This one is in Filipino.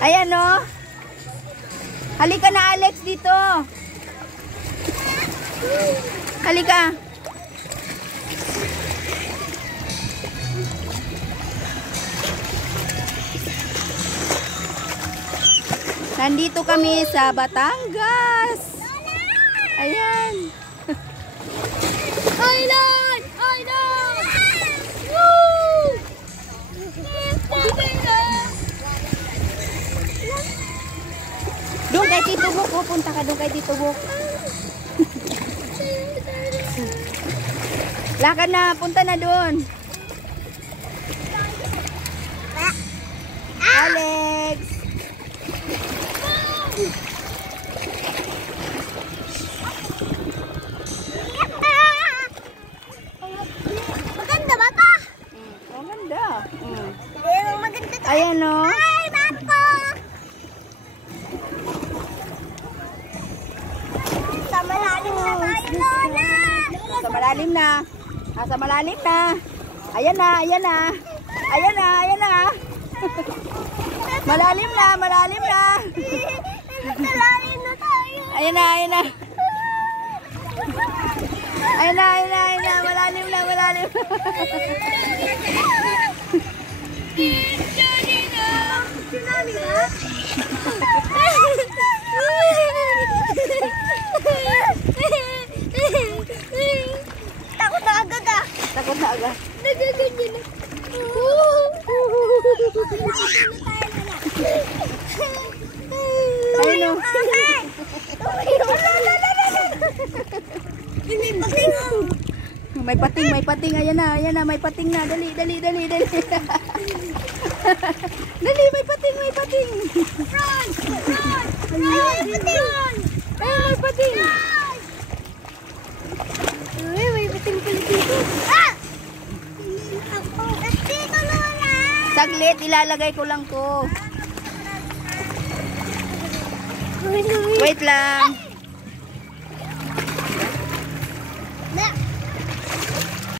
Ayan o. Halika na Alex dito. Halika. Nandito kami sa Batangas. Ayan. Island! Island! Woo! Doon kay Tito Buk. Punta ka doon kay Tito Buk. Lakad na. Punta na doon. Alex. Maganda ba ito? Maganda. Maganda ito. Ayan o. Ay, bako! Sa malalim na tayo, Lola! Sa malalim na. Sa malalim na. Ayan na, ayan na. Ayan na, ayan na. Malalim na, malalim na. Sa lalim na tayo. Ayan na, ayan na. Ayan na, ayan na, ayan na. Malalim na, malalim. Tsunami ba? Takot na agad ah. Takot na agad. Nagaganyan na. Ayun o. May pating, may pating. Ayan na, ayan na. May pating na. Dali, dali, dali, dali. Dali, may pating, may pating. Run! Run! Ay, may pating! Ay, may pating. Ay, may pating pala dito. Ah! Dito, Lola! Saglit, ilalagay ko lang to. Wait lang. Na!